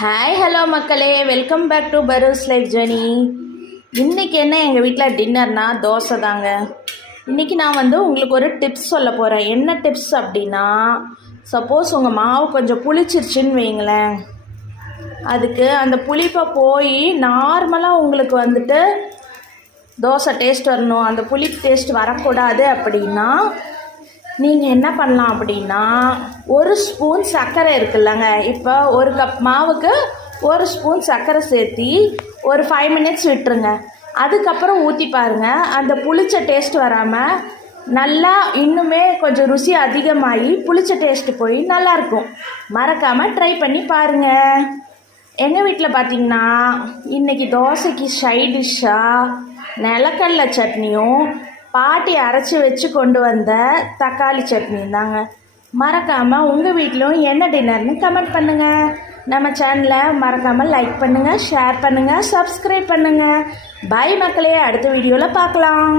Hi hello மக்களே, welcome back to Paru's life journey. இன்றைக்கி என்ன எங்கள் வீட்டில் டின்னர்னா தோசை தாங்க. இன்றைக்கி நான் உங்களுக்கு ஒரு டிப்ஸ் சொல்ல போகிறேன். என்ன டிப்ஸ் அப்படின்னா, சப்போஸ் உங்கள் மாவு கொஞ்சம் புளிச்சிருச்சுன்னு வைங்களேன், அதுக்கு அந்த புளிப்பை போய் நார்மலாக உங்களுக்கு தோசை டேஸ்ட் வரணும், அந்த புளிப்பு டேஸ்ட் வரக்கூடாது அப்படின்னா நீங்கள் என்ன பண்ணலாம் அப்படின்னா, ஒரு ஸ்பூன் சர்க்கரை இருக்குல்லங்க, இப்போ ஒரு கப் மாவுக்கு ஒரு ஸ்பூன் சர்க்கரை சேர்த்தி ஒரு 5 மினிட்ஸ் விட்டுருங்க. அதுக்கப்புறம் ஊற்றி பாருங்கள். அந்த புளிச்ச டேஸ்ட் வராமல் நல்லா இன்னுமே கொஞ்சம் ருசி அதிகமாகி புளிச்ச டேஸ்ட்டு போய் நல்லாயிருக்கும். மறக்காமல் ட்ரை பண்ணி பாருங்கள். எங்கள் வீட்டில் பார்த்திங்கன்னா இன்றைக்கி தோசைக்கு சைட் டிஷ்ஷாக நிலக்கடலை சட்னியும் பாட்டி அரைச்சி வச்சு கொண்டு வந்த தக்காளி சட்னி தாங்க. மறக்காமல் உங்கள் வீட்டிலும் என்ன டின்னர்னு கமெண்ட் பண்ணுங்கள். நம்ம சேனலை மறக்காமல் லைக் பண்ணுங்கள், ஷேர் பண்ணுங்கள், சப்ஸ்கிரைப் பண்ணுங்கள். பை மக்களே, அடுத்த வீடியோவில் பார்க்கலாம்.